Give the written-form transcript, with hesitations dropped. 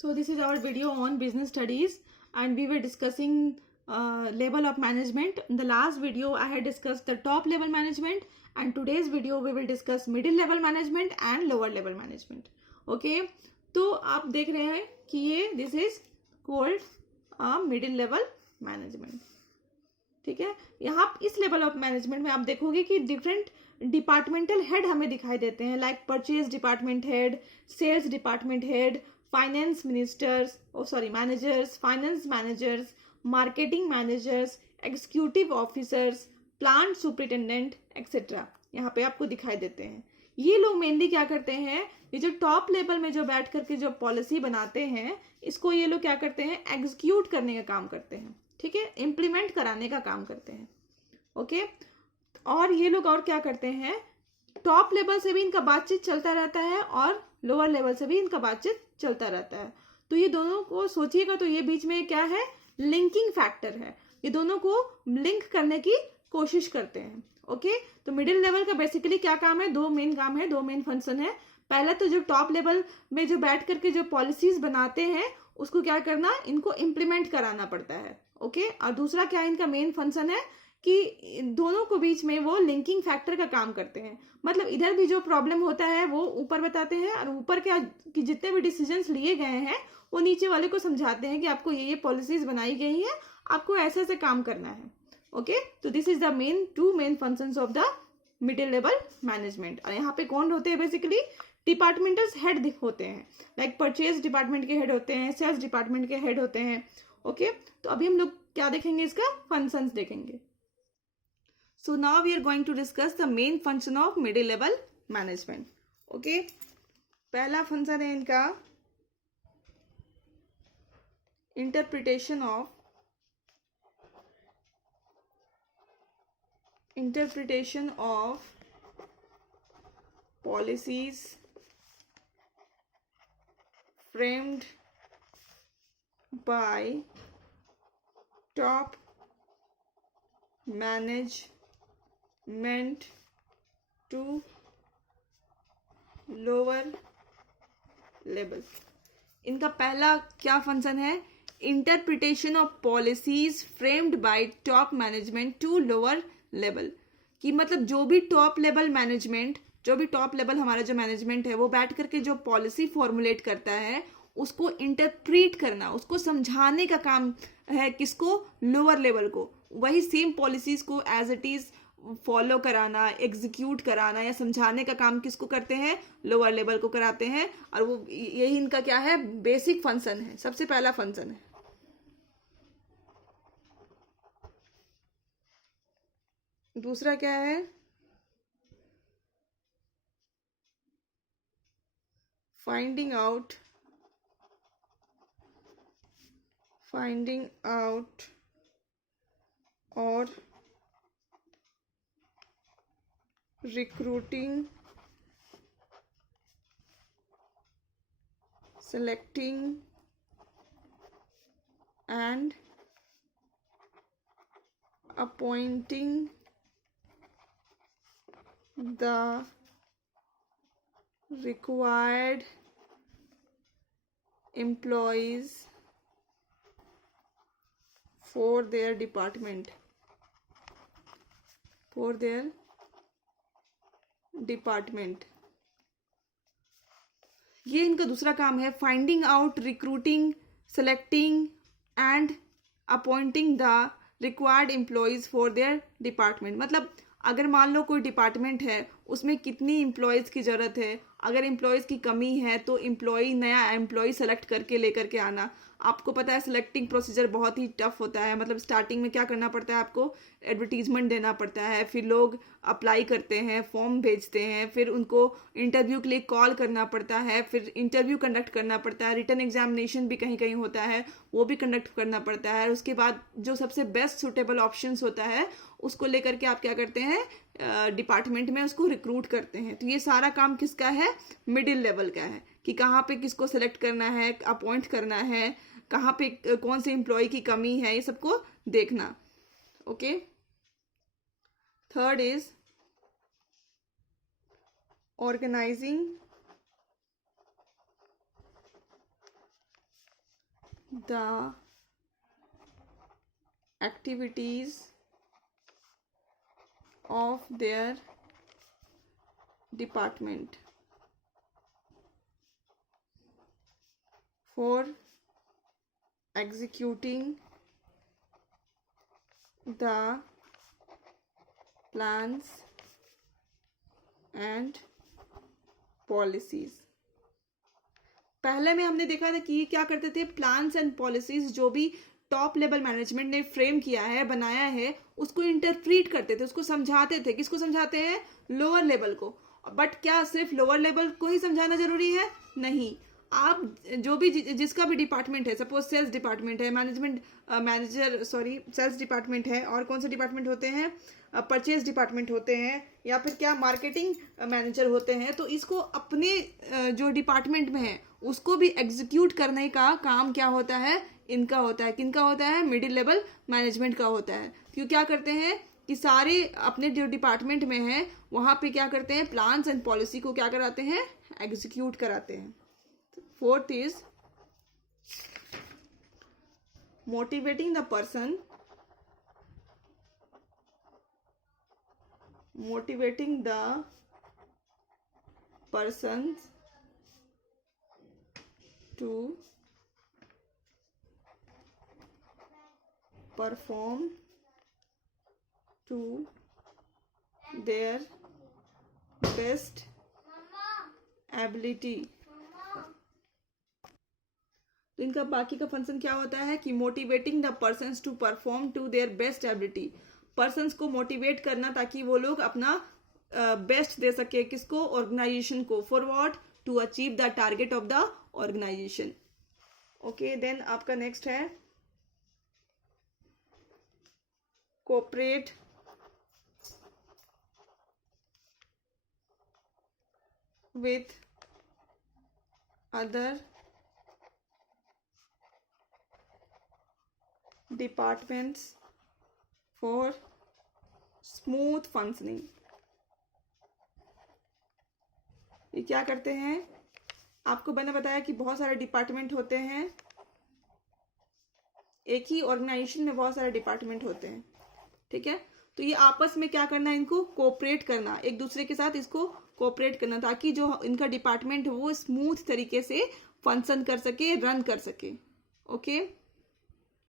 So this is our video on business studies, and we were discussing level of management. In the last video I had discussed the top level management, and today's video we will discuss middle level management and lower level management. Okay, तो आप देख रहे हैं कि ये this is called middle level management. ठीक है, यहाँ इस लेवल ऑफ मैनेजमेंट में आप देखोगे कि डिफरेंट डिपार्टमेंटल हेड हमें दिखाई देते हैं, like purchase department head, sales department head, finance ministers managers, finance managers, marketing managers, executive officers, plant superintendent etcetera यहाँ पे आपको दिखाई देते हैं. ये लोग मेनली क्या करते हैं, ये जो टॉप लेवल में जो बैठ करके जो पॉलिसी बनाते हैं, इसको ये लोग क्या करते हैं, एग्जीक्यूट करने का काम करते हैं. ठीक है, इम्प्लीमेंट कराने का काम करते हैं. ओके, और ये लोग और क्या करते हैं, टॉप लेवल से भी इनका बातचीत चलता रहता है और लोअर लेवल से भी इनका बातचीत चलता रहता है. तो ये दोनों को सोचिएगा तो ये बीच में क्या है, लिंकिंग फैक्टर है. ये दोनों को लिंक करने की कोशिश करते हैं. ओके, तो मिडिल लेवल का बेसिकली क्या काम है, दो मेन काम है, दो मेन फंक्शन है. पहला तो जो टॉप लेवल में जो बैठ करके जो पॉलिसीज बनाते हैं उसको क्या करना, इनको इम्प्लीमेंट कराना पड़ता है. ओके, और दूसरा क्या इनका मेन फंक्शन है कि दोनों को बीच में वो लिंकिंग फैक्टर का काम करते हैं. मतलब इधर भी जो प्रॉब्लम होता है वो ऊपर बताते हैं, और ऊपर क्या कि जितने भी डिसीजंस लिए गए हैं वो नीचे वाले को समझाते हैं कि आपको ये पॉलिसीज बनाई गई है, आपको ऐसे ऐसे काम करना है. ओके, तो this is the main two main functions of the middle level management. और यहाँ पे कौन होते हैं, बेसिकली डिपार्टमेंटल हेड होते हैं, लाइक परचेज डिपार्टमेंट के हेड होते हैं, सेल्स डिपार्टमेंट के हेड होते हैं. ओके, तो अभी हम लोग क्या देखेंगे, इसका फंक्शंस देखेंगे. So now we are going to discuss the main function of middle level management. Okay, पहला फंक्शन है इनका interpretation of policies framed by top management to lower level. इनका पहला क्या फंक्शन है, interpretation of policies framed by top management to lower level. कि मतलब जो भी टॉप लेवल हमारा जो मैनेजमेंट है वो बैठ करके जो पॉलिसी फॉर्मुलेट करता है उसको इंटरप्रीट करना, उसको समझाने का काम है किसको, लोअर लेवल को. वही सेम पॉलिसीज को एज इट इज फॉलो कराना, एग्जीक्यूट कराना या समझाने का काम किसको करते हैं, लोअर लेवल को कराते हैं. और वो यही इनका क्या है, बेसिक फंक्शन है, सबसे पहला फंक्शन है. दूसरा क्या है, फाइंडिंग आउट और recruiting, selecting and appointing the required employees for their department. ये इनका दूसरा काम है, finding out, recruiting, selecting and appointing the required employees for their department. मतलब अगर मान लो कोई डिपार्टमेंट है उसमें कितनी एम्प्लॉयज़ की ज़रूरत है, अगर एम्प्लॉयज़ की कमी है तो नया एम्प्लॉय सेलेक्ट करके लेकर के आना. आपको पता है सिलेक्टिंग प्रोसीजर बहुत ही टफ होता है. मतलब स्टार्टिंग में क्या करना पड़ता है, आपको एडवर्टीजमेंट देना पड़ता है, फिर लोग अप्लाई करते हैं, फॉर्म भेजते हैं, फिर उनको इंटरव्यू के लिए कॉल करना पड़ता है, फिर इंटरव्यू कंडक्ट करना पड़ता है, रिटन एग्जामिनेशन भी कहीं कहीं होता है, वो भी कंडक्ट करना पड़ता है. उसके बाद जो सबसे बेस्ट सुटेबल ऑप्शंस होता है उसको लेकर के आप क्या करते हैं, डिपार्टमेंट में उसको रिक्रूट करते हैं. तो ये सारा काम किसका है, मिडिल लेवल का है, कि कहाँ पे किसको सेलेक्ट करना है, अपॉइंट करना है, कहाँ पे कौन से एम्प्लॉय की कमी है, ये सबको देखना. Okay, third is organizing the activities of their department for executing the plans and policies। पहले में हमने देखा था कि ये क्या करते थे, प्लान्स एंड पॉलिसीज जो भी टॉप लेवल मैनेजमेंट ने फ्रेम किया है, बनाया है, उसको इंटरप्रीट करते थे, उसको समझाते थे। किसको समझाते हैं? लोअर लेवल को। बट क्या सिर्फ लोअर लेवल को ही समझाना जरूरी है? नहीं। आप जो भी जिसका भी डिपार्टमेंट है, सपोज सेल्स डिपार्टमेंट है, सेल्स डिपार्टमेंट है, और कौन से डिपार्टमेंट होते हैं, परचेज डिपार्टमेंट होते हैं, या फिर क्या मार्केटिंग मैनेजर होते हैं, तो इसको अपने जो डिपार्टमेंट में है उसको भी एग्जीक्यूट करने का काम क्या होता है? इनका होता है। किनका होता है? मिडिल लेवल मैनेजमेंट का होता है। क्यों क्या करते हैं कि सारे अपने जो डिपार्टमेंट में है वहां पे क्या करते हैं, प्लान्स एंड पॉलिसी को क्या कराते हैं? एग्जीक्यूट कराते हैं। Fourth is motivating the person to perform to their best ability। तो इनका बाकी का फंक्शन क्या होता है कि motivating the persons to perform to their best ability. Persons को मोटिवेट करना ताकि वो लोग अपना बेस्ट दे सके। किसको? ऑर्गेनाइजेशन को। For what? To achieve the target of the organisation. Okay, then आपका नेक्स्ट है cooperate with other departments for smooth functioning। ये क्या करते हैं? आपको मैंने बताया कि बहुत सारे डिपार्टमेंट होते हैं, एक ही ऑर्गेनाइजेशन में बहुत सारे डिपार्टमेंट होते हैं, ठीक है? तो ये आपस में क्या करना है? इनको कोऑपरेट करना, एक दूसरे के साथ इसको कोऑपरेट करना, ताकि जो इनका डिपार्टमेंट है वो स्मूथ तरीके से फंक्शन कर सके, रन कर सके। ओके।